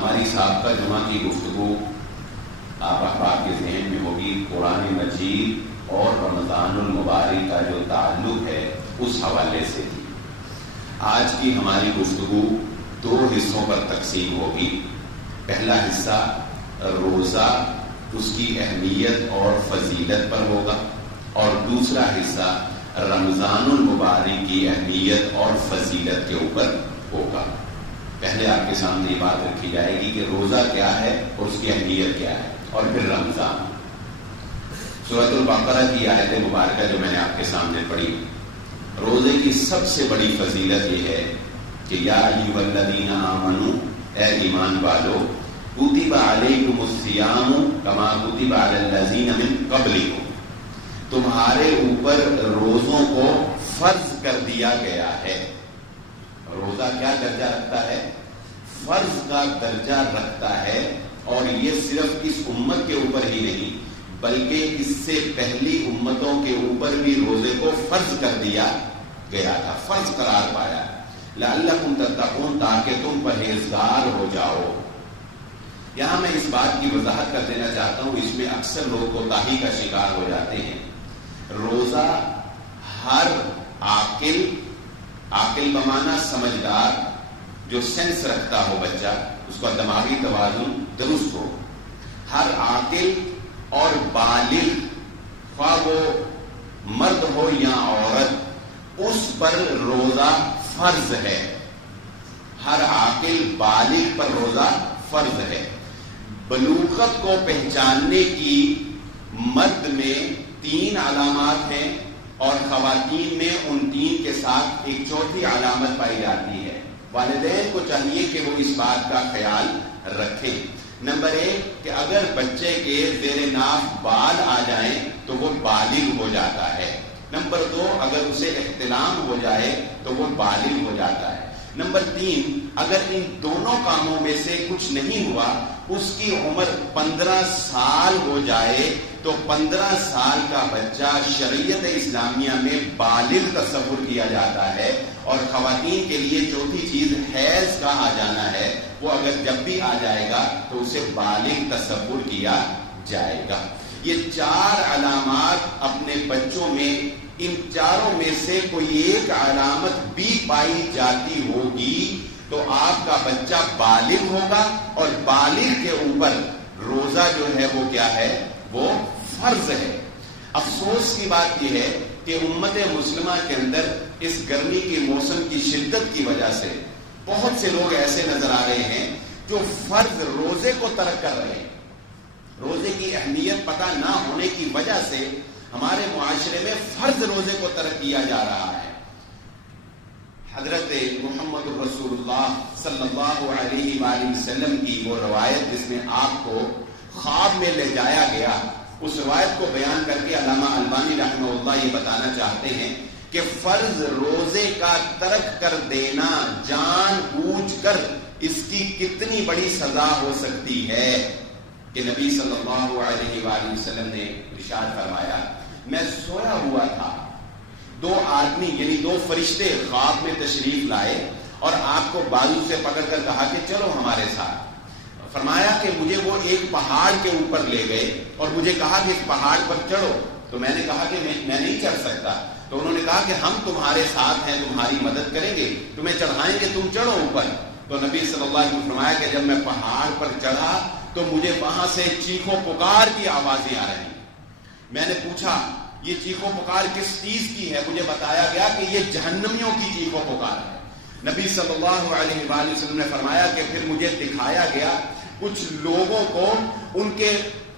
ہماری سابقہ جمعہ کی گفتگو آپ احباب کے ذہن میں ہوگی قرآن مجید اور رمضان المبارک کا جو تعلق ہے اس حوالے سے تھی۔ آج کی ہماری گفتگو دو حصوں پر تقسیم ہوگی۔ پہلا حصہ روزہ، اس کی اہمیت اور فضیلت پر ہوگا، اور دوسرا حصہ رمضان المبارک کی اہمیت اور فضیلت کے اوپر ہوگا۔ پہلے آپ کے سامنے یہ بات رکھی جائے گی کہ روزہ کیا ہے اور اس کی اہمیت کیا ہے، اور پھر رمضان۔ سورۃ البقرہ کی آیت مبارکہ جو میں نے آپ کے سامنے پڑھی، روزے کی سب سے بڑی فضیلت یہ ہے کہ یا ایھا الذین آمنوا، اے ایمان والو، کتب علیکم الصیام کما کتب علی الذین من قبلکم، تمہارے اوپر روزوں کو فرض کر دیا گیا ہے۔ روزہ کیا درجہ رکھتا ہے؟ فرض کا درجہ رکھتا ہے، اور یہ صرف اس امت کے اوپر ہی نہیں بلکہ اس سے پہلی امتوں کے اوپر بھی روزے کو فرض کر دیا گیا تھا، فرض قرار پایا، لعلکم تتقون، تاکہ تم پرہیزگار ہو جاؤ۔ یہاں میں اس بات کی وضاحت کر دینا چاہتا ہوں، اس میں اکثر لوگ کوتاہی کا شکار ہو جاتے ہیں۔ روزہ ہر عاقل بمانا سمجھدار، جو سینس رکھتا ہو بچہ، اس کا دماغی توازن درست ہو، ہر عاقل اور بالغ، خواہ وہ مرد ہو یا عورت، اس پر روزہ فرض ہے۔ ہر عاقل بالغ پر روزہ فرض ہے۔ بلوغت کو پہچاننے کی مرد میں 3 علامات ہیں، اور خواتین میں ان 3 کے ساتھ ایک چوتھی علامت پائی جاتی ہے۔ والدین کو چاہیے کہ وہ اس بات کا خیال رکھیں۔ نمبر 1 کہ اگر بچے کے زیر ناف بال آ جائیں تو وہ بالغ ہو جاتا ہے۔ نمبر 2 اگر اسے احتلام ہو جائے تو وہ بالغ ہو جاتا ہے۔ نمبر 3 اگر ان دونوں کاموں میں سے کچھ نہیں ہوا، اس کی عمر 15 سال ہو جائے تو 15 سال کا بچہ شریعت اسلامیہ میں بالغ تصور کیا جاتا ہے۔ اور خواتین کے لیے چوتھی چیز حیض کا آ جانا ہے، وہ اگر جب بھی آ جائے گا تو اسے بالغ تصور کیا جائے گا۔ یہ 4 علامات اپنے بچوں میں، ان چاروں میں سے کوئی ایک علامت بھی پائی جاتی ہوگی تو آپ کا بچہ بالغ ہوگا، اور بالغ کے اوپر روزہ جو ہے وہ کیا ہے؟ وہ فرض ہے۔ افسوس کی بات یہ ہے کہ امت مسلمہ کے اندر اس گرمی کی موسم کی شدت کی وجہ سے بہت سے لوگ ایسے نظر آ رہے ہیں جو فرض روزے کو ترک کر رہے ہیں۔ روزے کی اہمیت پتہ نہ ہونے کی وجہ سے ہمارے معاشرے میں فرض روزے کو ترک کیا جا رہا ہے۔ حضرت محمد رسول اللہ صلی اللہ علیہ وآلہ وسلم کی وہ روایت جس میں آپ کو خواب میں لے جایا گیا، اس روایت کو بیان کر کے علامہ البانی رحمہ اللہ یہ بتانا چاہتے ہیں کہ فرض روزے کا ترک کر دینا جان بوجھ کر اس کی کتنی بڑی سزا ہو سکتی ہے، کہ نبی صلی اللہ علیہ وآلہ وسلم نے ارشاد فرمایا، میں سویا ہوا تھا، 2 آدمی یعنی 2 فرشتے خواب میں تشریف لائے اور آپ کو بازو سے پکڑ کر کہا کہ چلو ہمارے ساتھ۔ فرمایا کہ مجھے وہ ایک پہاڑ کے اوپر لے گئے اور مجھے کہا کہ اس پہاڑ پر چڑھو، تو میں نے کہا کہ میں نہیں چڑھ سکتا۔ تو انہوں نے کہا کہ ہم تمہارے ساتھ ہیں، تمہاری مدد کریں گے، تمہیں چڑھائیں گے، تم چڑھو اوپر۔ تو نبی صلی اللہ علیہ وسلم نے فرمایا کہ جب میں پہاڑ پر چڑھا تو مجھے وہاں سے چیخو پکار کی آوازیں آ رہی۔ میں نے پوچھا یہ چیخو پکار کس چیز کی ہے؟ مجھے بتایا گیا کہ یہ جہنمیوں کی چیخو پکار ہے۔ نبی صلی اللہ علیہ وآلہ وسلم نے فرمایا کہ پھر مجھے دکھایا گیا کچھ لوگوں کو ان کے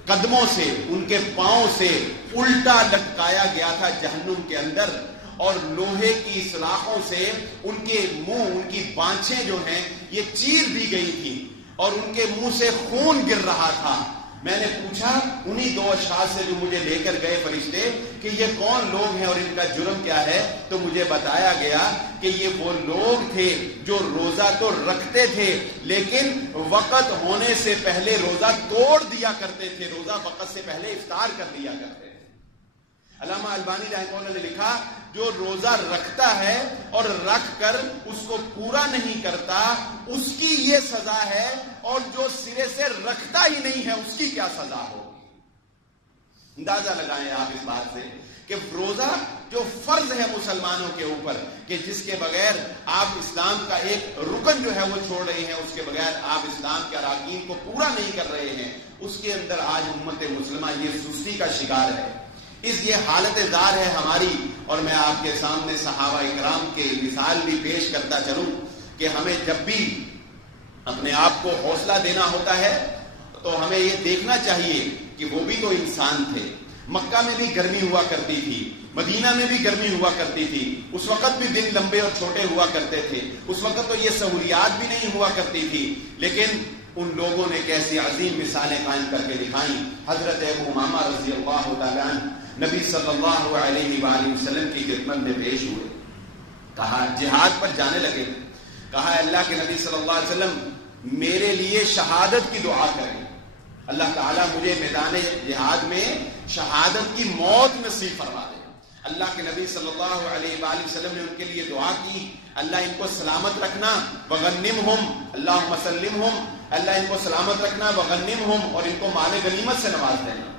قدموں سے، ان کے پاؤں سے الٹا لٹکایا گیا تھا جہنم کے اندر، اور لوہے کی سلاخوں سے ان کے منہ، ان کی بانچیں جو ہیں یہ چیر دی گئی تھی، اور ان کے منہ سے خون گر رہا تھا۔ میں نے پوچھا انہی 2 اشخاص سے جو مجھے لے کر گئے فرشتے کہ یہ کون لوگ ہیں اور ان کا جرم کیا ہے؟ تو مجھے بتایا گیا کہ یہ وہ لوگ تھے جو روزہ تو رکھتے تھے لیکن وقت ہونے سے پہلے روزہ توڑ دیا کرتے تھے، روزہ وقت سے پہلے افطار کر لیا کرتے تھے۔ علامہ البانی رحمہ اللہ نے لکھا جو روزہ رکھتا ہے اور رکھ کر اس کو پورا نہیں کرتا اس کی یہ سزا ہے، اور جو سرے سے رکھتا ہی نہیں ہے اس کی کیا سزا ہوگی؟ اندازہ لگائیں آپ اس بات سے کہ روزہ جو فرض ہے مسلمانوں کے اوپر، کہ جس کے بغیر آپ اسلام کا ایک رکن جو ہے وہ چھوڑ رہے ہیں، اس کے بغیر آپ اسلام کے اراکین کو پورا نہیں کر رہے ہیں، اس کے اندر آج امت مسلمہ یہ سستی کا شکار ہے، یہ حالت زار ہے ہماری۔ اور میں آپ کے سامنے صحابہ اکرام کے مثال بھی پیش کرتا چلوں کہ ہمیں جب بھی اپنے آپ کو حوصلہ دینا ہوتا ہے تو ہمیں یہ دیکھنا چاہیے کہ وہ بھی تو انسان تھے۔ مکہ میں بھی گرمی ہوا کرتی تھی، مدینہ میں بھی گرمی ہوا کرتی تھی، اس وقت بھی دن لمبے اور چھوٹے ہوا کرتے تھے، اس وقت تو یہ سہولیات بھی نہیں ہوا کرتی تھی، لیکن ان لوگوں نے کیسی عظیم مثالیں قائم کر کے دکھائیں۔ حضرت ابو امامہ رضی اللہ تعالیٰ عنہ نبی صلی اللہ علیہ وآلہ وسلم کی خدمت میں پیش ہوئے، کہا جہاد پر جانے لگے، کہا اللہ کے نبی صلی اللہ علیہ وسلم میرے لیے شہادت کی دعا کریں، اللہ تعالیٰ مجھے میدان جہاد میں شہادت کی موت نصیب فرما دے۔ اللہ کے نبی صلی اللہ علیہ وآلہ وسلم نے ان کے لیے دعا کی، اللہ ان کو سلامت رکھنا، وغنمہم اللہم سلمہم، اللہ ان کو سلامت رکھنا، وغنمہم، اور ان کو مال غنیمت سے نواز دینا۔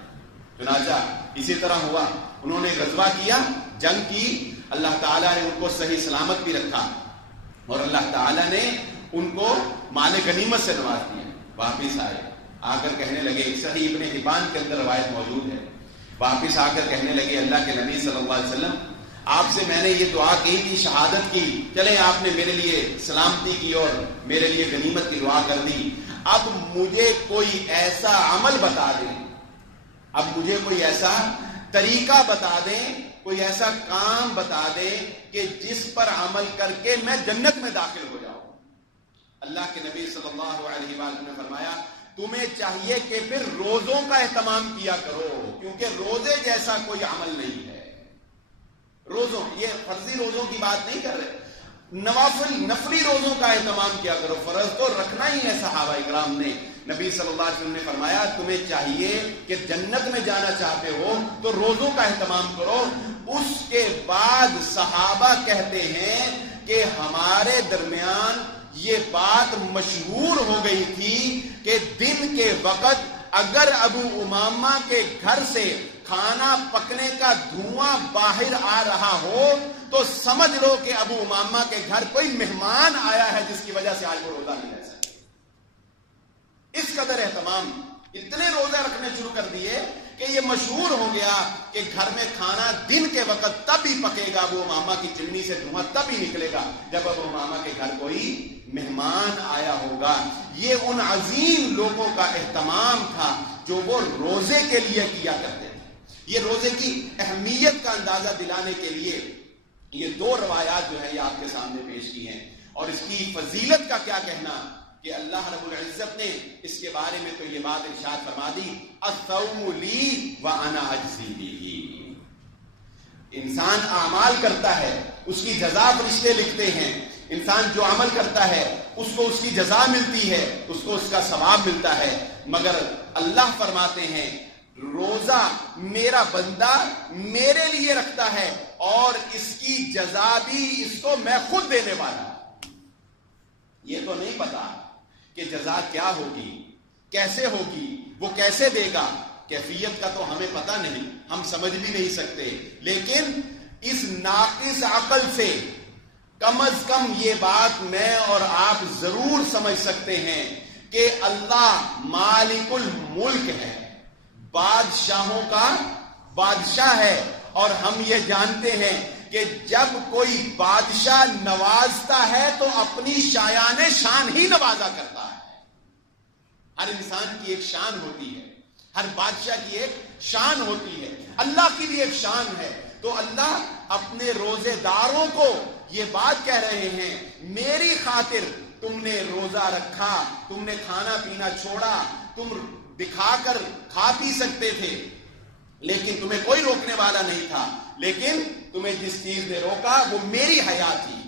چنانچہ اسی طرح ہوا، انہوں نے غزوہ کیا، جنگ کی، اللہ تعالیٰ نے ان کو صحیح سلامت بھی رکھا، اور اللہ تعالیٰ نے ان کو مال غنیمت سے نواز دیا۔ واپس آئے، آ کر کہنے لگے، صحیح ابن حبان کے اندر روایت موجود ہے، واپس آ کر کہنے لگے اللہ کے نبی صلی اللہ علیہ وسلم آپ سے میں نے یہ دعا کی تھی، شہادت کی، چلیں آپ نے میرے لیے سلامتی کی اور میرے لیے غنیمت کی دعا کر دی، اب مجھے کوئی ایسا عمل بتا دیں، اب مجھے کوئی ایسا طریقہ بتا دیں، کوئی ایسا کام بتا دیں کہ جس پر عمل کر کے میں جنت میں داخل ہو جاؤں۔ اللہ کے نبی صلی اللہ علیہ وسلم نے فرمایا تمہیں چاہیے کہ پھر روزوں کا اہتمام کیا کرو، کیونکہ روزے جیسا کوئی عمل نہیں ہے۔ روزوں، یہ فرضی روزوں کی بات نہیں کر رہے، نفلی روزوں کا اہتمام کیا کرو، فرض تو رکھنا ہی ہے۔ صحابہ اکرام نے، نبی صلی اللہ علیہ وسلم نے فرمایا تمہیں چاہیے کہ جنت میں جانا چاہتے ہو تو روزوں کا اہتمام کرو۔ اس کے بعد صحابہ کہتے ہیں کہ ہمارے درمیان یہ بات مشہور ہو گئی تھی کہ دن کے وقت اگر ابو امامہ کے گھر سے کھانا پکنے کا دھواں باہر آ رہا ہو تو سمجھ لو کہ ابو امامہ کے گھر کوئی مہمان آیا ہے جس کی وجہ سے آج وہ روزہ نہیں رہ سکے۔ اس قدر اہتمام، اتنے روزہ رکھنے شروع کر دیے کہ یہ مشہور ہو گیا کہ گھر میں کھانا دن کے وقت تب ہی پکے گا، ابو امامہ کی چمنی سے دھواں تب ہی نکلے گا جب ابو امامہ کے گھر کوئی مہمان آیا ہوگا۔ یہ ان عظیم لوگوں کا اہتمام تھا جو وہ روزے کے لیے کیا کرتے تھے۔ یہ روزے کی اہمیت کا اندازہ دلانے کے لیے یہ دو روایات جو ہے یہ آپ کے سامنے پیش کی ہیں، اور اس کی فضیلت کا کیا کہنا کہ اللہ رب العزت نے اس کے بارے میں تو یہ بات ارشاد فرما دی، الصوم لی وانا اجزی بہ۔ انسان اعمال کرتا ہے، اس کی جزا فرشتے لکھتے ہیں، انسان جو عمل کرتا ہے اس کو اس کی جزا ملتی ہے، اس کو اس کا ثواب ملتا ہے، مگر اللہ فرماتے ہیں روزہ میرا بندہ میرے لیے رکھتا ہے اور اس کی جزا بھی اس کو میں خود دینے والا ہوں۔ یہ تو نہیں پتا کہ جزا کیا ہوگی، کیسے ہوگی، وہ کیسے دے گا، کیفیت کا تو ہمیں پتا نہیں، ہم سمجھ بھی نہیں سکتے، لیکن اس ناقص عقل سے کم از کم یہ بات میں اور آپ ضرور سمجھ سکتے ہیں کہ اللہ مالک الملک ہے، بادشاہوں کا بادشاہ ہے، اور ہم یہ جانتے ہیں کہ جب کوئی بادشاہ نوازتا ہے تو اپنی شایان شان ہی نوازا کرتا ہے۔ ہر انسان کی ایک شان ہوتی ہے، ہر بادشاہ کی ایک شان ہوتی ہے، اللہ کی بھی ایک شان ہے۔ تو اللہ اپنے روزے داروں کو یہ بات کہہ رہے ہیں میری خاطر تم نے روزہ رکھا، تم نے کھانا پینا چھوڑا، تم دکھا کر کھا پی سکتے تھے لیکن تمہیں کوئی روکنے والا نہیں تھا، لیکن تمہیں جس چیز نے روکا وہ میری حیا تھی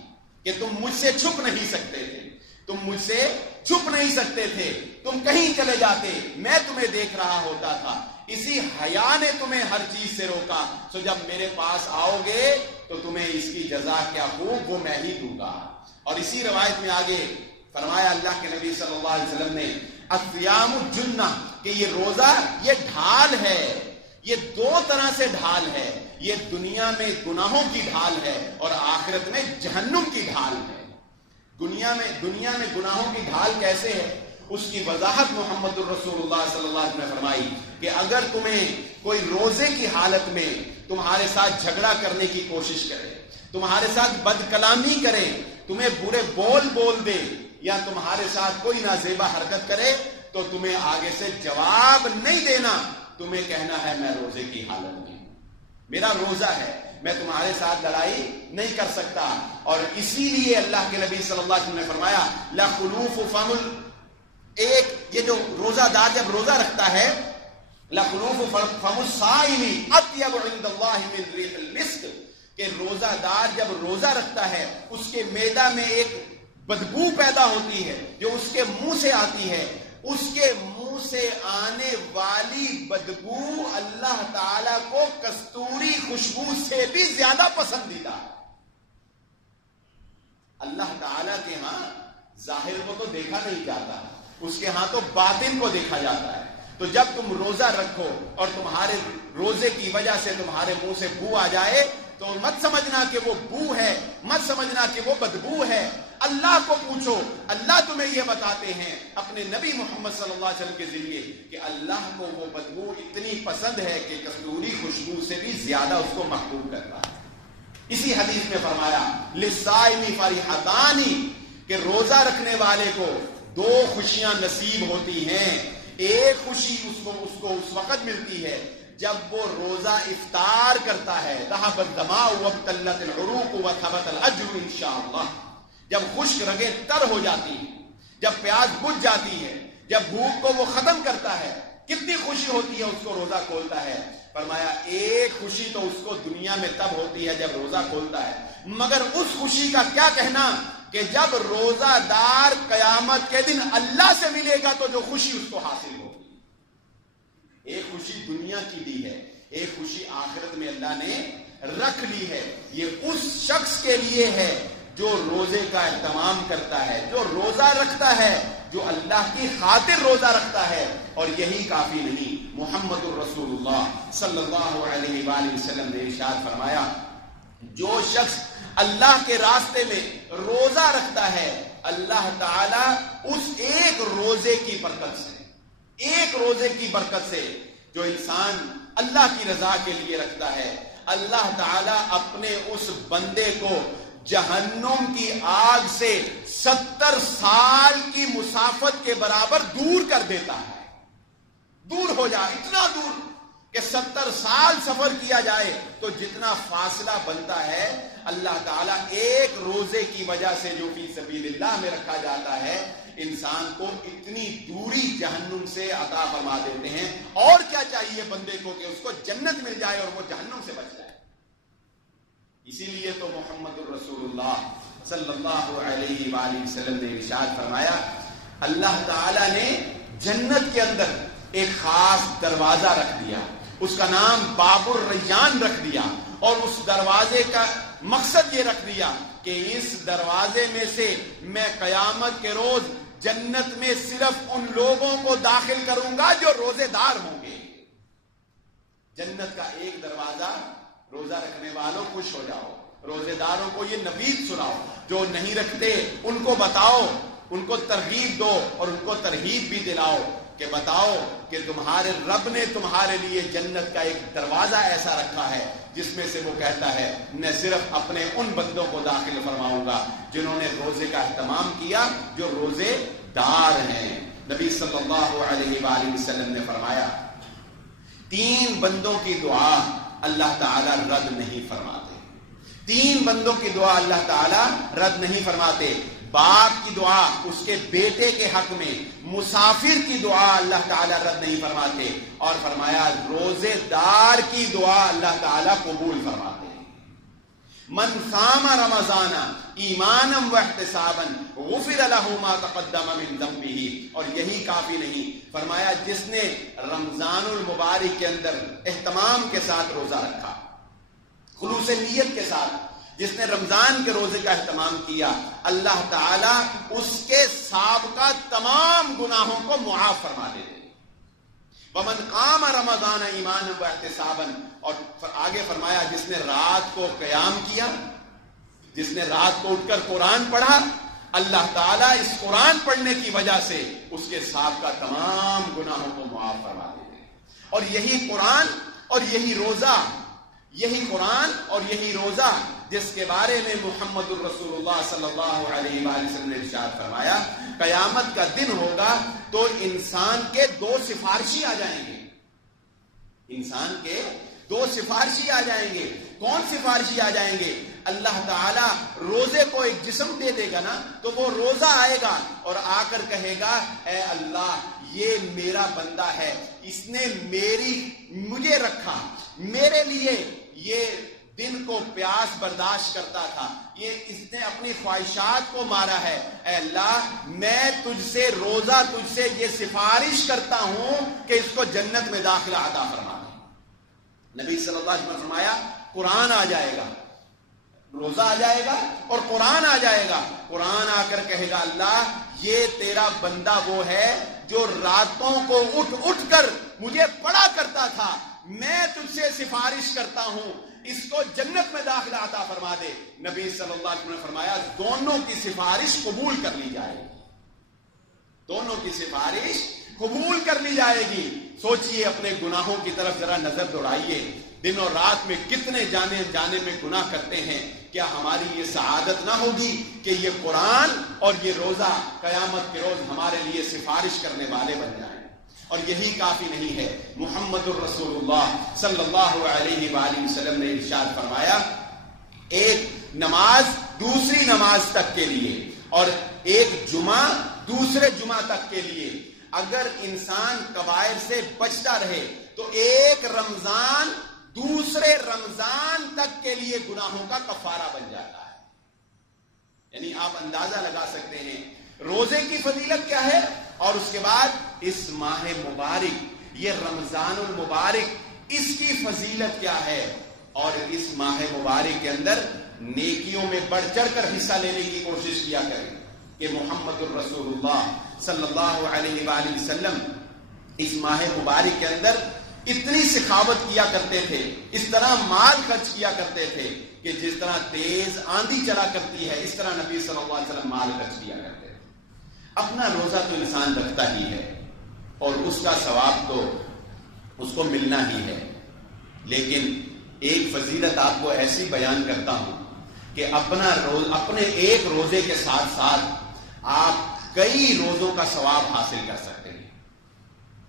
کہ تم مجھ سے چھپ نہیں سکتے تھے، تم مجھ سے چھپ نہیں سکتے تھے، تم کہیں چلے جاتے میں تمہیں دیکھ رہا ہوتا تھا، اسی حیا نے تمہیں ہر چیز سے روکا، سو جب میرے پاس آؤ گے تو تمہیں اس کی جزا کیا خوب وہ میں ہی دوں گا۔ اور اسی روایت میں آگے فرمایا اللہ کے نبی صلی اللہ علیہ وسلم نے الصیام جنہ، کہ یہ روزہ یہ ڈھال ہے، یہ دو طرح سے ڈھال ہے، یہ دنیا میں گناہوں کی ڈھال ہے اور آخرت میں جہنم کی ڈھال ہے۔ دنیا میں گناہوں کی ڈھال کیسے ہے، اس کی وضاحت محمد الرسول اللہ صلی اللہ علیہ وسلم نے فرمائی کہ اگر تمہیں کوئی روزے کی حالت میں تمہارے ساتھ جھگڑا کرنے کی کوشش کرے، تمہارے ساتھ بد کلامی کرے، تمہیں برے بول دے یا تمہارے ساتھ کوئی نازیبا حرکت کرے، تو تمہیں آگے سے جواب نہیں دینا، تمہیں کہنا ہے میں روزے کی حالت میں، میرا روزہ ہے، میں تمہارے ساتھ لڑائی نہیں کر سکتا۔ اور اسی لیے اللہ کے نبی صلی اللہ علیہ وسلم نے فرمایا لخلوف فم یہ جو روزہ دار جب روزہ رکھتا ہے، لخلوف فم الصائم اطیب عند اللہ من ریح المسک، کہ روزہ دار جب روزہ رکھتا ہے اس کے معدہ میں ایک بدبو پیدا ہوتی ہے جو اس کے منہ سے آتی ہے، اس کے منہ سے آنے والی بدبو اللہ تعالی کو کستوری خوشبو سے بھی زیادہ پسندیدہ ہے۔ اللہ تعالی کے ہاں ظاہر کو تو دیکھا نہیں جاتا، اس کے ہاں تو باطن کو دیکھا جاتا ہے۔ تو جب تم روزہ رکھو اور تمہارے روزے کی وجہ سے تمہارے منہ سے بو آ جائے تو مت سمجھنا کہ وہ بو ہے، مت سمجھنا کہ وہ بدبو ہے۔ اللہ کو پوچھو، اللہ تمہیں یہ بتاتے ہیں اپنے نبی محمد صلی اللہ علیہ وسلم کے ذریعے کہ اللہ کو وہ بدبو اتنی پسند ہے کہ کستوری خوشبو سے بھی زیادہ اس کو محبوب کرتا ہے۔ اسی حدیث میں فرمایا للصائم فرحتان، کہ روزہ رکھنے والے کو دو خوشیاں نصیب ہوتی ہیں۔ ایک خوشی اس کو اس وقت ملتی ہے جب وہ روزہ افطار کرتا ہے، ذهب الظماء وابتلت العروق وثبت الاجر انشاءاللہ، جب خشک رگیں تر ہو جاتی ہیں، جب پیاس بجھ جاتی ہے، جب بھوک کو وہ ختم کرتا ہے، کتنی خوشی ہوتی ہے اس کو روزہ کھولتا ہے۔ فرمایا ایک خوشی تو اس کو دنیا میں تب ہوتی ہے جب روزہ کھولتا ہے، مگر اس خوشی کا کیا کہنا کہ جب روزہ دار قیامت کے دن اللہ سے ملے گا تو جو خوشی اس کو حاصل ہوگی۔ ایک خوشی دنیا کی دی ہے، ایک خوشی آخرت میں اللہ نے رکھ لی ہے۔ یہ اس شخص کے لیے ہے جو روزے کا اہتمام کرتا ہے، جو روزہ رکھتا ہے، جو اللہ کی خاطر روزہ رکھتا ہے۔ اور یہی کافی نہیں، محمد الرسول اللہ صلی اللہ علیہ وآلہ وسلم نے ارشاد فرمایا جو شخص اللہ کے راستے میں روزہ رکھتا ہے، اللہ تعالیٰ اس ایک روزے کی برکت سے، ایک روزے کی برکت سے جو انسان اللہ کی رضا کے لیے رکھتا ہے، اللہ تعالیٰ اپنے اس بندے کو جہنم کی آگ سے 70 سال کی مسافت کے برابر دور کر دیتا ہے۔ دور ہو جائے، اتنا دور کہ 70 سال سفر کیا جائے تو جتنا فاصلہ بنتا ہے اللہ تعالیٰ ایک روزے کی وجہ سے جو فی سبیل اللہ میں رکھا جاتا ہے انسان کو اتنی دوری جہنم سے عطا فرما دیتے ہیں۔ اور کیا چاہیے بندے کو کہ اس کو جنت مل جائے اور وہ جہنم سے بچ جائے۔ اسی لیے تو محمد الرسول اللہ صلی اللہ علیہ وآلہ وسلم نے ارشاد فرمایا اللہ تعالیٰ نے جنت کے اندر ایک خاص دروازہ رکھ دیا، اس کا نام باب الریان رکھ دیا، اور اس دروازے کا مقصد یہ رکھ دیا کہ اس دروازے میں سے میں قیامت کے روز جنت میں صرف ان لوگوں کو داخل کروں گا جو روزے دار ہوں گے۔ جنت کا ایک دروازہ، روزہ رکھنے والوں خوش ہو جاؤ، روزے داروں کو یہ نوید سناؤ، جو نہیں رکھتے ان کو بتاؤ، ان کو ترغیب دو اور ان کو ترغیب بھی دلاؤ کہ بتاؤ کہ تمہارے رب نے تمہارے لیے جنت کا ایک دروازہ ایسا رکھا ہے جس میں سے وہ کہتا ہے میں صرف اپنے ان بندوں کو داخل فرماؤں گا جنہوں نے روزے کا اہتمام کیا، جو روزے دار ہیں۔ نبی صلی اللہ علیہ وآلہ وسلم نے فرمایا 3 بندوں کی دعا اللہ تعالیٰ رد نہیں فرماتے، 3 بندوں کی دعا اللہ تعالیٰ رد نہیں فرماتے۔ باپ کی دعا اس کے بیٹے کے حق میں، مسافر کی دعا اللہ تعالیٰ رد نہیں فرماتے، اور فرمایا روزے دار کی دعا اللہ تعالیٰ قبول فرماتے ہیں۔ من صام رمضان ایمانا واحتسابا غفر له ما تقدم من ذنبه، اور یہی کافی نہیں، فرمایا جس نے رمضان المبارک کے اندر اہتمام کے ساتھ روزہ رکھا، خلوص نیت کے ساتھ، جس نے رمضان کے روزے کا اہتمام کیا، اللہ تعالیٰ اس کے سابقہ تمام گناہوں کو معاف فرما دیتے۔ وَمَنْ قَامَ رَمَضَانَ ایمانا وَاحْتِسابا، اور آگے فرمایا جس نے رات کو قیام کیا، جس نے رات کو اٹھ کر قرآن پڑھا، اللہ تعالیٰ اس قرآن پڑھنے کی وجہ سے اس کے سابقہ تمام گناہوں کو معاف فرما دیتے۔ اور یہی قرآن اور یہی روزہ، یہی قرآن اور یہی روزہ جس کے بارے میں محمد الرسول اللہ صلی اللہ علیہ وآلہ وسلم نے ارشاد فرمایا، قیامت کا دن ہوگا تو انسان کے دو سفارشی آ جائیں گے، انسان کے دو سفارشی آ جائیں گے۔ کون سفارشی آ جائیں گے؟ اللہ تعالیٰ روزے کو ایک جسم دے دے گا نا، تو وہ روزہ آئے گا اور آ کر کہے گا اے اللہ یہ میرا بندہ ہے، اس نے مجھے رکھا، میرے لیے یہ دن کو پیاس برداشت کرتا تھا، اس نے اپنی خواہشات کو مارا ہے، اے اللہ میں تجھ سے روزہ تجھ سے یہ سفارش کرتا ہوں کہ اس کو جنت میں داخلہ عطا فرما دے۔ نبی صلی اللہ علیہ وسلم نے فرمایا قرآن آ جائے گا، روزہ آ جائے گا اور قرآن آ جائے گا، قرآن آ کر کہے گا اللہ یہ تیرا بندہ وہ ہے جو راتوں کو اٹھ اٹھ کر مجھے پڑھا کرتا تھا، میں تجھ سے سفارش کرتا ہوں اس کو جنت میں داخلہ عطا فرما دے۔ نبی صلی اللہ علیہ وسلم نے فرمایا دونوں کی سفارش قبول کر لی جائے گی، دونوں کی سفارش قبول کر لی جائے گی۔ سوچئے اپنے گناہوں کی طرف ذرا نظر دوڑائیے، دن اور رات میں کتنے جانے میں گناہ کرتے ہیں، کیا ہماری یہ سعادت نہ ہوگی کہ یہ قرآن اور یہ روزہ قیامت کے روز ہمارے لیے سفارش کرنے والے بن جائیں؟ اور یہی کافی نہیں ہے، محمد الرسول اللہ صلی اللہ علیہ وآلہ وسلم نے ارشاد فرمایا ایک نماز دوسری نماز تک کے لیے اور ایک جمعہ دوسرے جمعہ تک کے لیے اگر انسان کبائر سے بچتا رہے تو ایک رمضان دوسرے رمضان تک کے لیے گناہوں کا کفارہ بن جاتا ہے۔ یعنی آپ اندازہ لگا سکتے ہیں روزے کی فضیلت کیا ہے، اور اس کے بعد اس ماہ مبارک یہ رمضان المبارک اس کی فضیلت کیا ہے، اور اس ماہ مبارک کے اندر نیکیوں میں بڑھ چڑھ کر حصہ لینے کی کوشش کیا کریں کہ محمد الرسول اللہ صلی اللہ علیہ وآلہ وسلم اس ماہ مبارک کے اندر اتنی سخاوت کیا کرتے تھے، اس طرح مال خرچ کیا کرتے تھے کہ جس طرح تیز آندھی چلا کرتی ہے اس طرح نبی صلی اللہ علیہ وسلم مال خرچ کیا کرتے تھے۔ اپنا روزہ تو انسان رکھتا ہی ہے اور اس کا ثواب تو اس کو ملنا ہی ہے، لیکن ایک فضیلت آپ کو ایسی بیان کرتا ہوں کہ اپنے ایک روزے کے ساتھ ساتھ آپ کئی روزوں کا ثواب حاصل کر سکتے ہیں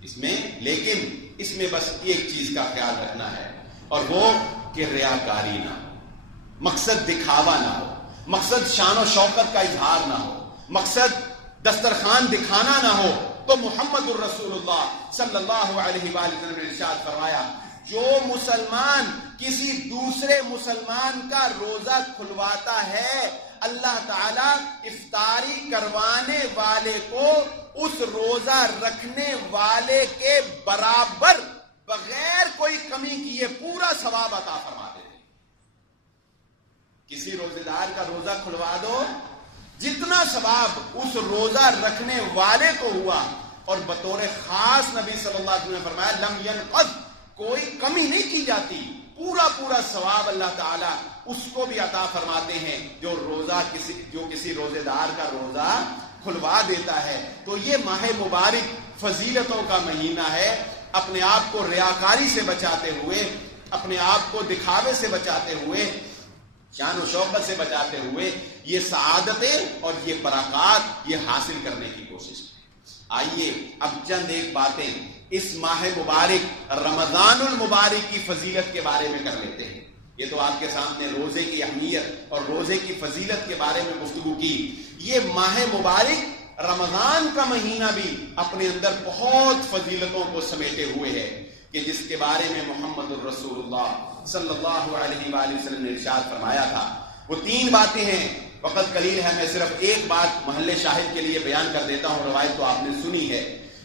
اس میں، لیکن اس میں بس ایک چیز کا خیال رکھنا ہے اور وہ کہ ریاکاری نہ ہو، مقصد دکھاوا نہ ہو، مقصد شان و شوکت کا اظہار نہ ہو، مقصد دسترخوان دکھانا نہ ہو۔ تو محمد الرسول اللہ صلی اللہ علیہ وآلہ وسلم نے ارشاد فرمایا جو مسلمان کسی دوسرے مسلمان کا روزہ کھلواتا ہے اللہ تعالیٰ افطاری کروانے والے کو اس روزہ رکھنے والے کے برابر بغیر کوئی کمی کیے پورا ثواب عطا فرما دیتے۔ کسی روزے دار کا روزہ کھلوا دو، جتنا ثواب اس روزہ رکھنے والے کو ہوا، اور بطور خاص نبی صلی اللہ علیہ وسلم نے فرمایا لم ینقض، کوئی کمی نہیں کی جاتی، پورا ثواب اللہ تعالیٰ اس کو بھی عطا فرماتے ہیں جو کسی روزے دار کا روزہ کھلوا دیتا ہے۔ تو یہ ماہ مبارک فضیلتوں کا مہینہ ہے، اپنے آپ کو ریاکاری سے بچاتے ہوئے، اپنے آپ کو دکھاوے سے بچاتے ہوئے، شان و شوکت سے بچاتے ہوئے یہ سعادتیں اور یہ برکات یہ حاصل کرنے کی کوشش کریں۔ آئیے اب چند ایک باتیں اس ماہ مبارک رمضان المبارک کی فضیلت کے بارے میں کر لیتے ہیں۔ یہ تو آپ کے سامنے روزے کی اہمیت اور روزے کی فضیلت کے بارے میں گفتگو کی، یہ ماہ مبارک رمضان کا مہینہ بھی اپنے اندر بہت فضیلتوں کو سمیٹے ہوئے ہے کہ جس کے بارے میں محمد الرسول اللہ صلی اللہ علیہ وآلہ وسلم نے ارشاد فرمایا تھا۔ وہ تین باتیں ہیں، وقت قلیل ہے، میں صرف ایک بات محل شاہد کے لیے بیان کر دیتا ہوں، روایت تو آپ نے سنی ہے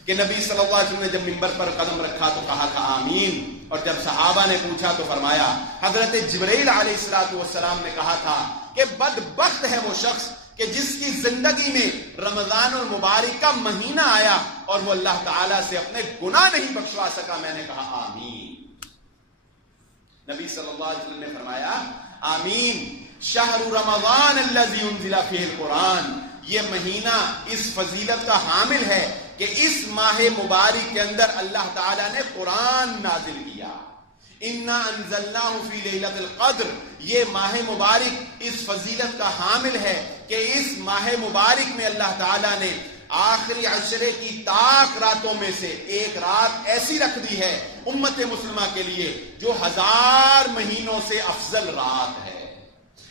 کہ نبی صلی اللہ علیہ وسلم نے جب منبر پر قدم رکھا تو کہا تھا آمین، اور جب صحابہ نے پوچھا تو فرمایا، حضرت جبرائیل علیہ السلام نے کہا تھا کہ بدبخت ہے وہ شخص کہ جس کی زندگی میں رمضان المبارک کا مہینہ آیا اور وہ اللہ تعالیٰ سے اپنے گناہ نہیں بخشوا سکا۔ میں نے کہا آمین۔ نبی صلی اللہ علیہ وسلم نے فرمایا آمین، شہر رمضان الذی انزل فیہ القرآن، یہ مہینہ اس فضیلت کا حامل ہے کہ اس ماہ مبارک کے اندر اللہ تعالیٰ نے قرآن نازل کیا۔ انا انزلناہ فی لیلۃ القدر، یہ ماہ مبارک اس فضیلت کا حامل ہے کہ اس ماہ مبارک میں اللہ تعالیٰ نے آخری عشرے کی طاق راتوں میں سے ایک رات ایسی رکھ دی ہے امت مسلمہ کے لیے جو 1000 مہینوں سے افضل رات ہے۔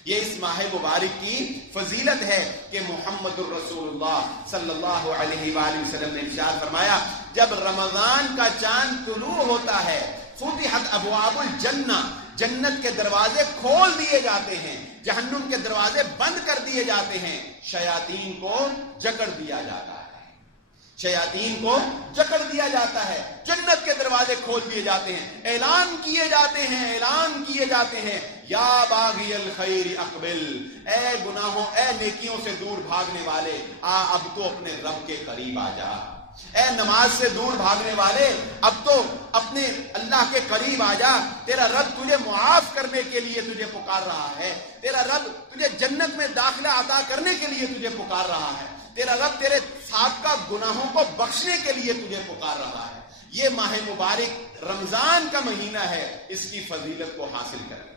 یہ اس ماہ مبارک کی فضیلت ہے کہ محمد الرسول اللہ صلی اللہ علیہ وآلہ وسلم نے ارشاد فرمایا، جب رمضان کا چاند طلوع ہوتا ہے فتحت ابواب الجنہ، جنت کے دروازے کھول دیے جاتے ہیں، جہنم کے دروازے بند کر دیے جاتے ہیں، شیاطین کو جکڑ دیا جاتا ہے، شیاطین کو جکڑ دیا جاتا ہے، جنت کے دروازے کھول دیے جاتے ہیں، اعلان کیے جاتے ہیں یا باغی الخیر اقبل، اے گناہوں اے نیکیوں سے دور بھاگنے والے اب تو اپنے رب کے قریب آ جا، اے نماز سے دور بھاگنے والے اب تو اپنے اللہ کے قریب آ جا، تیرا رب تجھے معاف کرنے کے لیے تجھے پکار رہا ہے، تیرا رب تجھے جنت میں داخلہ عطا کرنے کے لیے تجھے پکار رہا ہے، تیرا رب تیرے سابقہ گناہوں کو بخشنے کے لیے تجھے پکار رہا ہے۔ یہ ماہ مبارک رمضان کا مہینہ ہے، اس کی فضیلت کو حاصل کریں،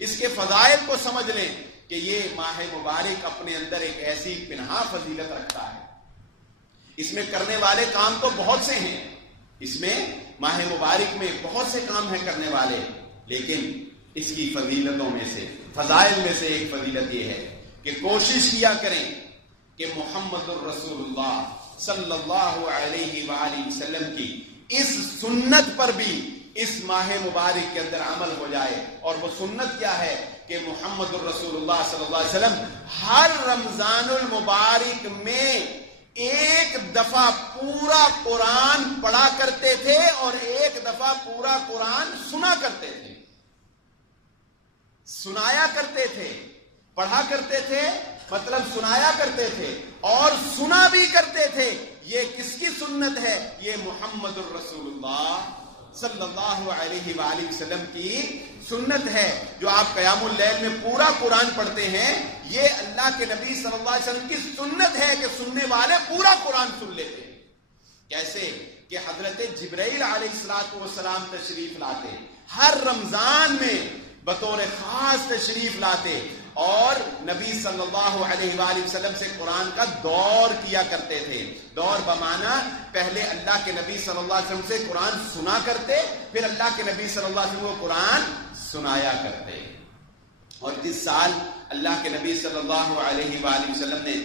اس کے فضائل کو سمجھ لیں کہ یہ ماہ مبارک اپنے اندر ایک ایسی پنہا فضیلت رکھتا ہے۔ اس میں کرنے والے کام تو بہت سے ہیں، اس میں ماہ مبارک میں بہت سے کام ہیں کرنے والے، لیکن اس کی فضیلتوں میں سے، فضائل میں سے ایک فضیلت یہ ہے کہ کوشش کیا کریں کہ محمد الرسول اللہ صلی اللہ علیہ وآلہ وسلم کی اس سنت پر بھی اس ماہ مبارک کے اندر عمل ہو جائے۔ اور وہ سنت کیا ہے کہ محمد الرسول اللہ صلی اللہ علیہ وسلم ہر رمضان المبارک میں ایک دفعہ پورا قرآن پڑھا کرتے تھے اور ایک دفعہ پورا قرآن سنا کرتے تھے، سنایا کرتے تھے، پڑھا کرتے تھے مطلب سنایا کرتے تھے اور سنا بھی کرتے تھے۔ یہ کس کی سنت ہے؟ یہ محمد الرسول اللہ صلی اللہ علیہ وآلہ وسلم کی سنت ہے۔ جو آپ قیام اللیل میں پورا قرآن پڑھتے ہیں، یہ اللہ کے نبی صلی اللہ علیہ وسلم کی سنت ہے کہ سننے والے پورا قرآن سن لیتے ہیں۔ کیسے کہ حضرت جبرائیل علیہ السلام تشریف لاتے، ہر رمضان میں بطور خاص تشریف لاتے اور نبی صلی اللہ علیہ وآلہ وسلم سے قرآن کا دور کیا کرتے تھے۔ دور بمانا پہلے اللہ کے نبی صلی اللہ علیہ وسلم سے قرآن سنا کرتے، پھر اللہ کے نبی صلی اللہ علیہ وسلم کو قرآن سنایا کرتے۔ اور جس سال اللہ کے نبی صلی اللہ علیہ وآلہ وسلم نے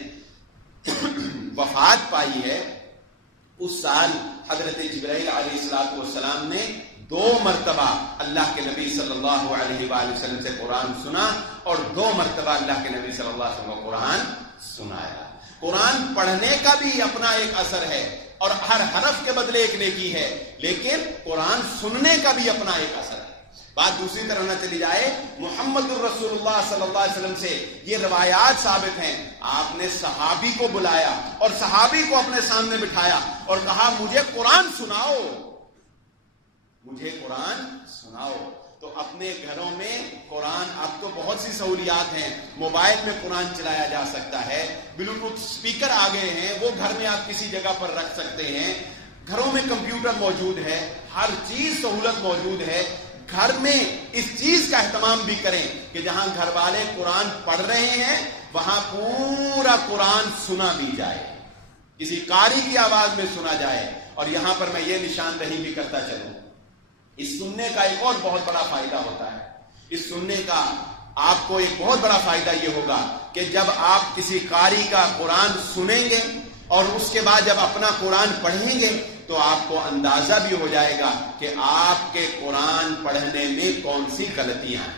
وفات پائی ہے، اس سال حضرت جبرائیل علیہ السلام نے 2 مرتبہ اللہ کے نبی صلی اللہ علیہ وآلہ وسلم سے قرآن سنا اور 2 مرتبہ اللہ کے نبی صلی اللہ علیہ وسلم کو قرآن سنایا۔ قرآن پڑھنے کا بھی اپنا ایک اثر ہے اور ہر حرف کے بدلے ایک نیکی ہے، لیکن قرآن سننے کا بھی اپنا ایک اثر ہے۔ بات دوسری طرح نہ چلی جائے، محمد الرسول اللہ صلی اللہ علیہ وسلم سے یہ روایات ثابت ہیں، آپ نے صحابی کو بلایا اور صحابی کو اپنے سامنے بٹھایا اور کہا مجھے قرآن سناؤ، مجھے قرآن سناؤ۔ تو اپنے گھروں میں قرآن، اب تو بہت سی سہولیات ہیں، موبائل میں قرآن چلایا جا سکتا ہے، بلوٹوتھ اسپیکر آ گئے ہیں، وہ گھر میں آپ کسی جگہ پر رکھ سکتے ہیں، گھروں میں کمپیوٹر موجود ہے، ہر چیز سہولت موجود ہے۔ گھر میں اس چیز کا اہتمام بھی کریں کہ جہاں گھر والے قرآن پڑھ رہے ہیں وہاں پورا قرآن سنا بھی جائے، کسی قاری کی آواز میں سنا جائے۔ اور یہاں پر میں یہ نشاندہی بھی کرتا چلوں، اس سننے کا ایک اور بہت بڑا فائدہ ہوتا ہے۔ اس سننے کا آپ کو ایک بہت بڑا فائدہ یہ ہوگا کہ جب آپ کسی قاری کا قرآن سنیں گے اور اس کے بعد جب اپنا قرآن پڑھیں گے تو آپ کو اندازہ بھی ہو جائے گا کہ آپ کے قرآن پڑھنے میں کون سی غلطیاں ہیں،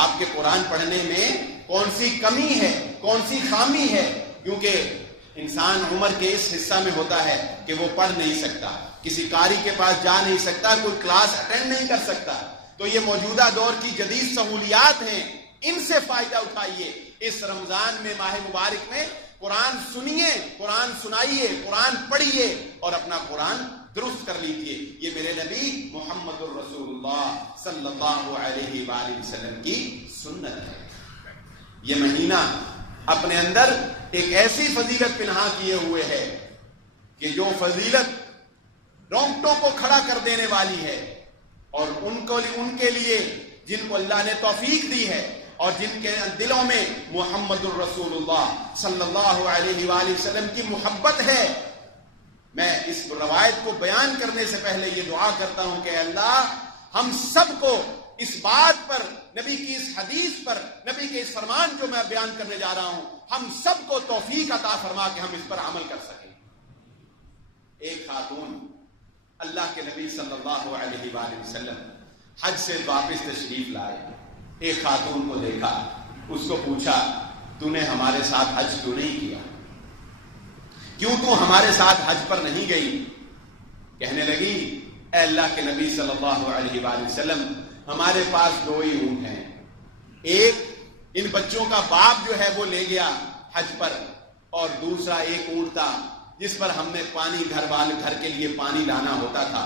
آپ کے قرآن پڑھنے میں کون سی کمی ہے، کون سی خامی ہے۔ کیونکہ انسان عمر کے اس حصہ میں ہوتا ہے کہ وہ پڑھ نہیں سکتا، کسی قاری کے پاس جا نہیں سکتا، کوئی کلاس اٹینڈ نہیں کر سکتا، تو یہ موجودہ دور کی جدید سہولیات ہیں، ان سے فائدہ اٹھائیے۔ اس رمضان میں، ماہ مبارک میں قرآن سنیے، قرآن سنائیے، قرآن پڑھیے اور اپنا قرآن درست کر لیجیے۔ یہ میرے نبی محمد الرسول اللہ صلی اللہ علیہ وآلہ وسلم کی سنت ہے۔ یہ مہینہ اپنے اندر ایک ایسی فضیلت پنہا کیے ہوئے ہے کہ جو فضیلت رونگٹوں کو کھڑا کر دینے والی ہے، اور ان کے لیے جن کو اللہ نے توفیق دی ہے اور جن کے دلوں میں محمد الرسول اللہ صلی اللہ علیہ وآلہ وسلم کی محبت ہے، میں اس روایت کو بیان کرنے سے پہلے یہ دعا کرتا ہوں کہ اللہ ہم سب کو اس بات پر، نبی کی اس حدیث پر، نبی کے اس فرمان جو میں بیان کرنے جا رہا ہوں، ہم سب کو توفیق عطا فرما کہ ہم اس پر عمل کر سکیں۔ ایک خاتون اللہ کے نبی صلی اللہ علیہ وآلہ وسلم حج سے واپس تشریف لائے، ایک خاتون کو دیکھا، اس کو پوچھا تو نے ہمارے ساتھ حج کیوں نہیں کیا، کیوں تو ہمارے ساتھ حج پر نہیں گئی؟ کہنے لگی اے اللہ کے نبی صلی اللہ علیہ وآلہ وسلم ہمارے پاس 2 ہی اونٹ ہیں، ایک ان بچوں کا باپ جو ہے وہ لے گیا حج پر، اور دوسرا ایک اونٹ تھا جس پر ہم نے پانی گھر کے لیے پانی لانا ہوتا تھا،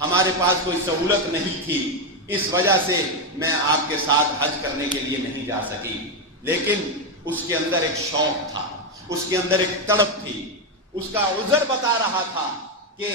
ہمارے پاس کوئی سہولت نہیں تھی، اس وجہ سے میں آپ کے ساتھ حج کرنے کے لیے نہیں جا سکی۔ لیکن اس کے اندر ایک شوق تھا، اس کے اندر ایک تڑپ تھی، اس کا عذر بتا رہا تھا کہ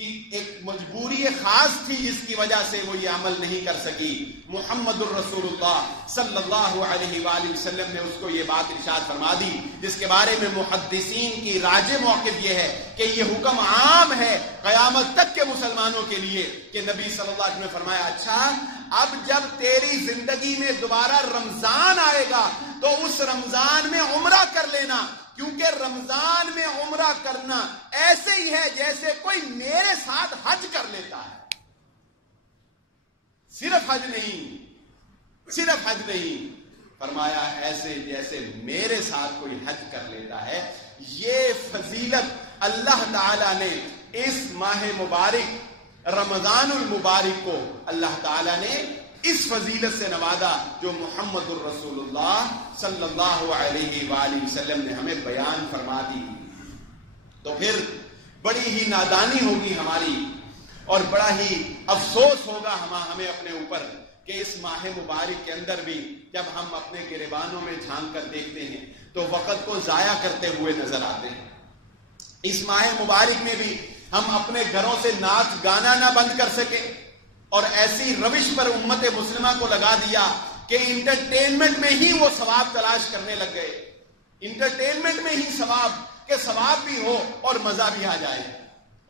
ایک مجبوری خاص تھی جس کی وجہ سے وہ یہ عمل نہیں کر سکی۔ محمد الرسول اللہ صلی اللہ علیہ وآلہ وسلم نے اس کو یہ بات ارشاد فرما دی، جس کے بارے میں محدثین کی راجع موقف یہ ہے کہ یہ حکم عام ہے قیامت تک کے مسلمانوں کے لیے، کہ نبی صلی اللہ علیہ وسلم نے فرمایا اچھا اب جب تیری زندگی میں دوبارہ رمضان آئے گا تو اس رمضان میں عمرہ کر لینا، کیونکہ رمضان میں عمرہ کرنا ایسے ہی ہے جیسے کوئی میرے ساتھ حج کر لیتا ہے۔ صرف حج نہیں، فرمایا ایسے جیسے میرے ساتھ کوئی حج کر لیتا ہے۔ یہ فضیلت اللہ تعالی نے اس ماہ مبارک رمضان المبارک کو اللہ تعالی نے اس فضیلت سے نوازا جو محمد الرسول اللہ صلی اللہ علیہ وآلہ وسلم نے ہمیں بیان فرما دی۔ تو پھر بڑی ہی نادانی ہوگی ہماری اور بڑا ہی افسوس ہوگا ہمیں اپنے اوپر کہ اس ماہ مبارک کے اندر بھی جب ہم اپنے گریبانوں میں جھانک کر دیکھتے ہیں تو وقت کو ضائع کرتے ہوئے نظر آتے ہیں۔ اس ماہ مبارک میں بھی ہم اپنے گھروں سے ناچ گانا نہ بند کر سکے اور ایسی روش پر امت مسلمہ کو لگا دیا کہ انٹرٹینمنٹ میں ہی وہ ثواب تلاش کرنے لگ گئے، انٹرٹینمنٹ میں ہی ثواب، کہ ثواب بھی ہو اور مزہ بھی آ جائے۔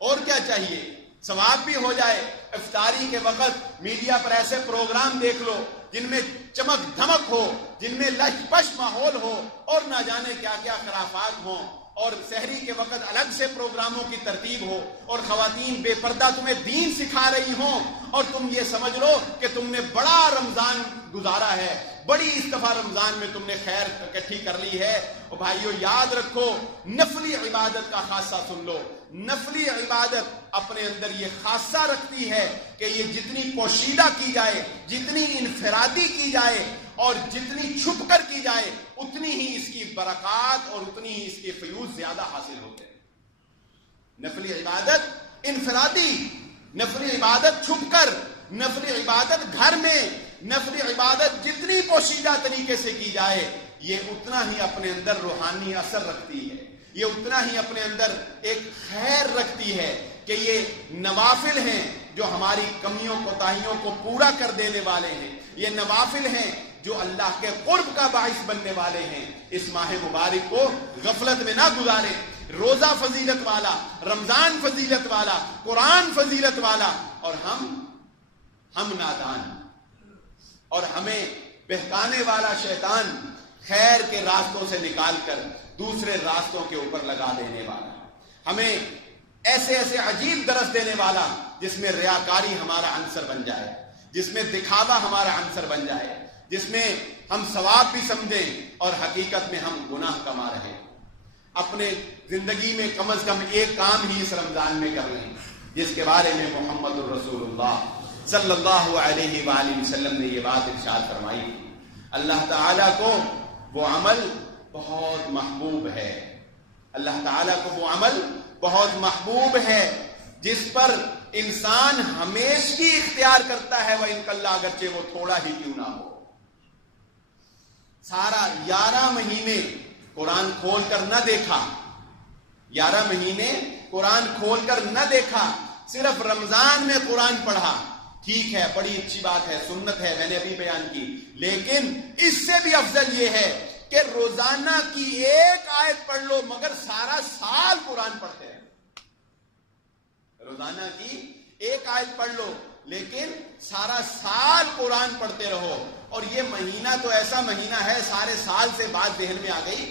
اور کیا چاہیے؟ ثواب بھی ہو جائے۔ افطاری کے وقت میڈیا پر ایسے پروگرام دیکھ لو جن میں چمک دھمک ہو، جن میں لش پش ماحول ہو اور نہ جانے کیا کیا خرافات ہوں، اور سحری کے وقت الگ سے پروگراموں کی ترتیب ہو اور خواتین بے پردہ تمہیں دین سکھا رہی ہوں اور تم یہ سمجھ لو کہ تم نے بڑا رمضان گزارا ہے، بڑی اس دفعہ رمضان میں تم نے خیر اکٹھی کر لی ہے۔ اور بھائیو یاد رکھو، نفلی عبادت کا خاصہ سن لو، نفلی عبادت اپنے اندر یہ خاصہ رکھتی ہے کہ یہ جتنی پوشیدہ کی جائے، جتنی انفرادی کی جائے اور جتنی چھپ کر کی جائے، اتنی ہی اس کی برکات اور اتنی ہی اس کے فیوز زیادہ حاصل ہوتے ہیں۔ نفلی عبادت انفرادی، نفلی عبادت چھپ کر، نفلی عبادت گھر میں، نفلی عبادت جتنی پوشیدہ طریقے سے کی جائے یہ اتنا ہی اپنے اندر روحانی اثر رکھتی ہے، یہ اتنا ہی اپنے اندر ایک خیر رکھتی ہے کہ یہ نوافل ہیں جو ہماری کمیوں کوتاہیوں کو پورا کر دینے والے ہیں، یہ نوافل ہیں جو اللہ کے قرب کا باعث بننے والے ہیں۔ اس ماہ مبارک کو غفلت میں نہ گزاریں۔ روزہ فضیلت والا، رمضان فضیلت والا، قرآن فضیلت والا، اور ہم نادان، اور ہمیں بہکانے والا شیطان خیر کے راستوں سے نکال کر دوسرے راستوں کے اوپر لگا دینے والا، ہمیں ایسے ایسے عجیب درس دینے والا جس میں ریاکاری ہمارا عنصر بن جائے، جس میں دکھاوا ہمارا عنصر بن جائے، جس میں ہم ثواب بھی سمجھیں اور حقیقت میں ہم گناہ کما رہے ہیں۔ اپنے زندگی میں کم از کم ایک کام ہی اس رمضان میں کر لیں جس کے بارے میں محمد الرسول اللہ صلی اللہ علیہ وآلہ وسلم نے یہ بات ارشاد فرمائی تھی. اللہ تعالیٰ کو وہ عمل بہت محبوب ہے. اللہ تعالیٰ کو وہ عمل بہت محبوب ہے جس پر انسان ہمیشگی اختیار کرتا ہے. وَإِنْ قَلَّ، اگرچہ وہ تھوڑا ہی کیوں نہ ہو. سارا 11 مہینے قرآن کھول کر نہ دیکھا، 11 مہینے قرآن کھول کر نہ دیکھا، صرف رمضان میں قرآن پڑھا. ٹھیک ہے، بڑی اچھی بات ہے، سنت ہے، میں نے ابھی بیان کی. لیکن اس سے بھی افضل یہ ہے کہ روزانہ کی ایک آیت پڑھ لو مگر سارا سال قرآن پڑھتے رہو. روزانہ کی ایک آیت پڑھ لو لیکن سارا سال قرآن پڑھتے رہو. اور یہ مہینہ تو ایسا مہینہ ہے، سارے سال سے بات ذہن میں آ گئی،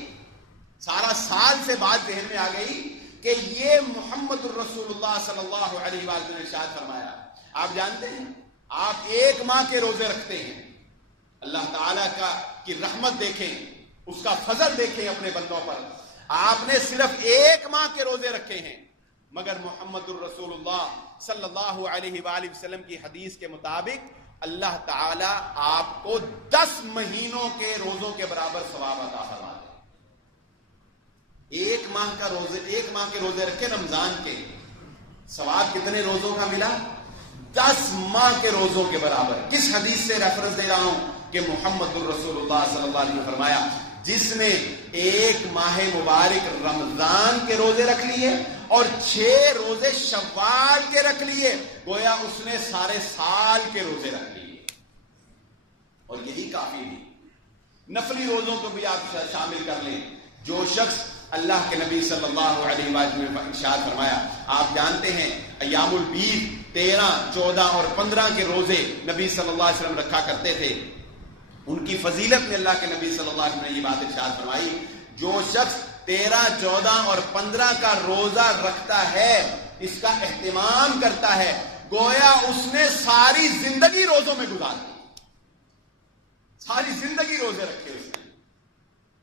سارا سال سے بات ذہن میں آ گئی کہ یہ محمد الرسول اللہ صلی اللہ علیہ وآلہ نے ارشاد فرمایا. آپ جانتے ہیں، آپ ایک ماہ کے روزے رکھتے ہیں، اللہ تعالیٰ کی رحمت دیکھیں، اس کا فضل دیکھیں اپنے بندوں پر. آپ نے صرف ایک ماہ کے روزے رکھے ہیں، مگر محمد الرسول اللہ صلی اللہ علیہ وآلہ وسلم کی حدیث کے مطابق اللہ تعالیٰ آپ کو 10 مہینوں کے روزوں کے برابر ثواب عطا فرما دے. ایک ماہ کے روزے رکھے رمضان کے، ثواب کتنے روزوں کا ملا؟ 10 ماہ کے روزوں کے برابر. کس حدیث سے ریفرنس دے رہا ہوں کہ محمد الرسول اللہ صلی اللہ علیہ وسلم نے فرمایا جس نے ایک ماہ مبارک رمضان کے روزے رکھ لیے اور 6 روزے شوال کے رکھ لیے، گویا اس نے سارے سال کے روزے رکھ لیے. اور یہی کافی بھی. نفلی روزوں کو بھی آپ شامل کر لیں. جو شخص اللہ کے نبی صلی اللہ علیہ وسلم نے ارشاد فرمایا، آپ جانتے ہیں ایام البید 13، 14 اور 15 کے روزے نبی صلی اللہ علیہ وسلم رکھا کرتے تھے. ان کی فضیلت میں اللہ کے نبی صلی اللہ علیہ وسلم نے یہ بات ارشاد فرمائی، جو شخص 13، 14 اور 15 کا روزہ رکھتا ہے، اس کا اہتمام کرتا ہے، گویا اس نے ساری زندگی روزوں میں گزار دی. ساری زندگی روزے رکھے اس نے،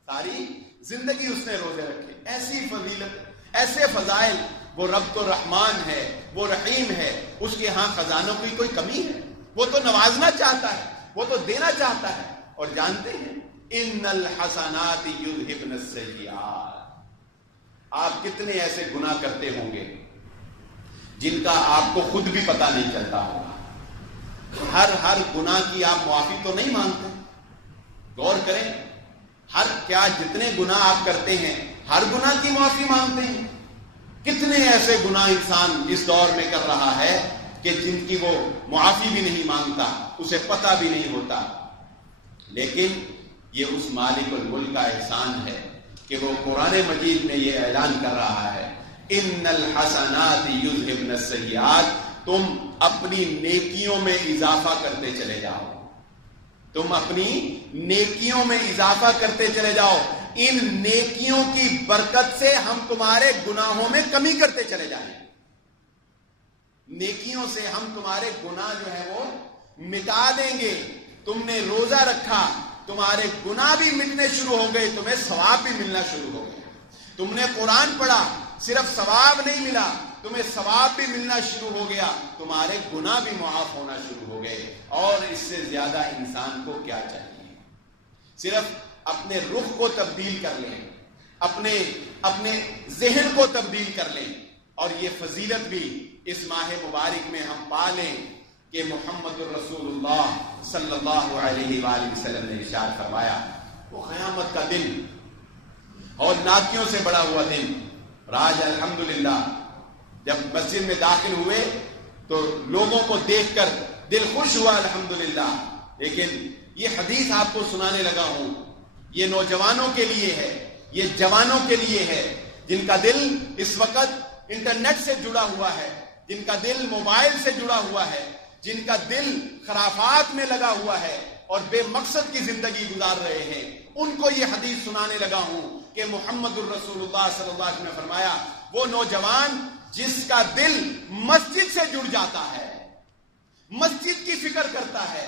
ساری زندگی اس نے روزے رکھے. ایسی فضیلت، ایسے فضائل. وہ رب تو رحمان ہے، وہ رحیم ہے، اس کے ہاں خزانوں کی کوئی کمی ہے؟ وہ تو نوازنا چاہتا ہے، وہ تو دینا چاہتا ہے. اور جانتے ہیں ان الحسنات یذھبن السیئات. آپ کتنے ایسے گناہ کرتے ہوں گے جن کا آپ کو خود بھی پتہ نہیں چلتا ہوگا. ہر گناہ کی آپ معافی تو نہیں مانگتے. غور کریں، جتنے گناہ آپ کرتے ہیں ہر گناہ کی معافی مانگتے ہیں. کتنے ایسے گناہ انسان اس دور میں کر رہا ہے کہ جن کی وہ معافی بھی نہیں مانگتا، اسے پتہ بھی نہیں ہوتا. لیکن یہ اس مالک الملک کا احسان ہے کہ وہ قرآن مجید میں یہ اعلان کر رہا ہے، ان الحسنات یذھبن السیئات. تم اپنی نیکیوں میں اضافہ کرتے چلے جاؤ، تم اپنی نیکیوں میں اضافہ کرتے چلے جاؤ. ان نیکیوں کی برکت سے ہم تمہارے گناہوں میں کمی کرتے چلے جائیں. نیکیوں سے ہم تمہارے گناہ جو ہے وہ مٹا دیں گے. تم نے روزہ رکھا، تمہارے گناہ بھی مٹنے شروع ہو گئے، تمہیں ثواب بھی ملنا شروع ہو گیا. تم نے قرآن پڑھا، صرف ثواب نہیں ملا، تمہیں ثواب بھی ملنا شروع ہو گیا، تمہارے گناہ بھی معاف ہونا شروع ہو گئے. اور اس سے زیادہ انسان کو کیا چاہیے؟ صرف اپنے رخ کو تبدیل کر لیں، اپنے ذہن کو تبدیل کر لیں. اور یہ فضیلت بھی اس ماہ مبارک میں ہم پا لیں کہ محمد الرسول اللہ صلی اللہ علیہ وآلہ وسلم نے ارشاد فرمایا، وہ قیامت کا دن اور ناکیوں سے بڑا ہوا دن. راج الحمدللہ جب مسجد میں داخل ہوئے تو لوگوں کو دیکھ کر دل خوش ہوا الحمدللہ. لیکن یہ حدیث آپ کو سنانے لگا ہوں، یہ نوجوانوں کے لیے ہے، یہ جوانوں کے لیے ہے جن کا دل اس وقت انٹرنیٹ سے جڑا ہوا ہے، جن کا دل موبائل سے جڑا ہوا ہے، جن کا دل خرافات میں لگا ہوا ہے اور بے مقصد کی زندگی گزار رہے ہیں. ان کو یہ حدیث سنانے لگا ہوں کہ محمد الرسول اللہ صلی اللہ علیہ وسلم نے فرمایا، وہ نوجوان جس کا دل مسجد سے جڑ جاتا ہے، مسجد کی فکر کرتا ہے،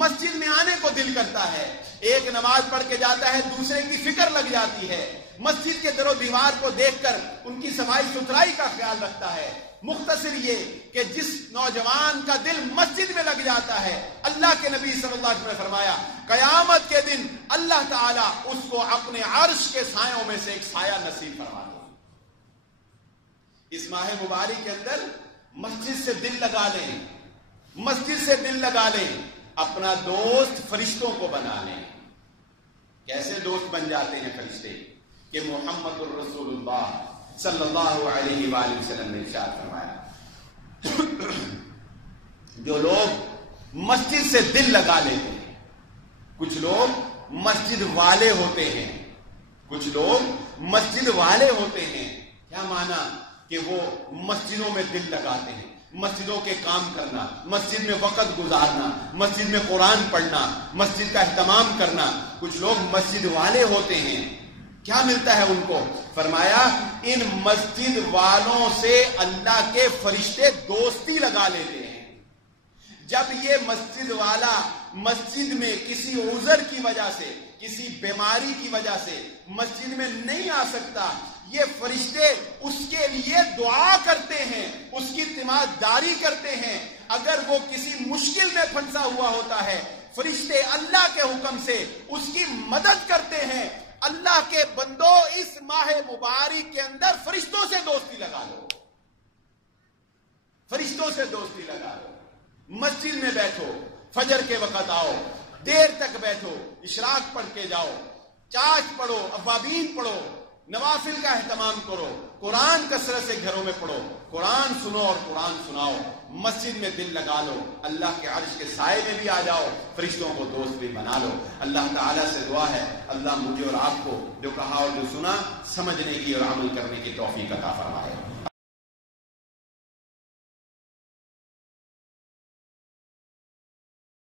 مسجد میں آنے کو دل کرتا ہے، ایک نماز پڑھ کے جاتا ہے، دوسرے کی فکر لگ جاتی ہے، مسجد کے در و دیوار کو دیکھ کر ان کی صفائی ستھرائی کا خیال رکھتا ہے. مختصر یہ کہ جس نوجوان کا دل مسجد میں لگ جاتا ہے، اللہ کے نبی صلی اللہ علیہ وسلم نے فرمایا قیامت کے دن اللہ تعالیٰ اس کو اپنے عرش کے سایوں میں سے ایک سایہ نصیب فرما دے. اس ماہ مبارک کے اندر مسجد سے دل لگا لیں، مسجد سے دل لگا لیں، اپنا دوست فرشتوں کو بنا لیں. کیسے دوست بن جاتے ہیں فرشتے؟ کہ محمد الرسول اللہ صلی اللہ علیہ وآلہ وسلم نے ارشاد فرمایا جو لوگ مسجد سے دل لگا لیتے ہیں، کچھ لوگ مسجد والے ہوتے ہیں، کچھ لوگ مسجد والے ہوتے ہیں. کیا معنی؟ کہ وہ مسجدوں میں دل لگاتے ہیں، مسجدوں کے کام کرنا، مسجد میں وقت گزارنا، مسجد میں قرآن پڑھنا، مسجد کا اہتمام کرنا. کچھ لوگ مسجد والے ہوتے ہیں. کیا ملتا ہے ان کو؟ فرمایا ان مسجد والوں سے اللہ کے فرشتے دوستی لگا لیتے ہیں. جب یہ مسجد والا مسجد میں کسی عذر کی وجہ سے، کسی بیماری کی وجہ سے مسجد میں نہیں آ سکتا، یہ فرشتے اس کے لیے دعا کرتے ہیں، اس کی تیمارداری کرتے ہیں. اگر وہ کسی مشکل میں پھنسا ہوا ہوتا ہے، فرشتے اللہ کے حکم سے اس کی مدد کرتے ہیں. اللہ کے بندو اس ماہ مبارک کے اندر فرشتوں سے دوستی لگا لو، فرشتوں سے دوستی لگا لو. مسجد میں بیٹھو، فجر کے وقت آؤ، دیر تک بیٹھو، اشراق پڑھ کے جاؤ، چاچ پڑھو، اوابین پڑھو، نوافل کا اہتمام کرو، قرآن کثرت سے گھروں میں پڑھو، قرآن سنو اور قرآن سناؤ. مسجد میں دل لگا لو، اللہ کے عرش کے سائے میں بھی آ جاؤ، فرشتوں کو دوست بھی بنا لو. اللہ تعالیٰ سے دعا ہے اللہ مجھے اور آپ کو جو کہا اور جو سنا سمجھنے کی اور عمل کرنے کی توفیق عطا فرمائے.